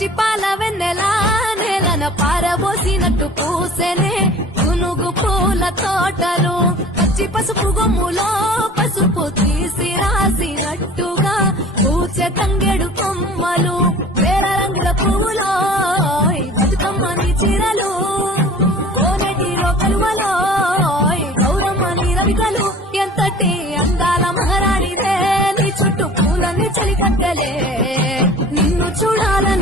పచ్చి పాల వెన్నెలా నేలన పారబోసినట్టు పూసెనే గునుగు పూల తోటలు పచ్చి పసుపు గొమ్ములో పసుపు తీసి రాసినట్టుగా పూచె తంగెడు కొమ్మలు వేల రంగుల పువ్వులో బతుకమ్మని చీరలు కోనటిలో కలువలో గౌరమ్మని రవికలు ఎంతటి అందాల మహారాణిదే నీ చుట్టూ పూలన్నీ చలికట్టలే నిన్ను చూడాలని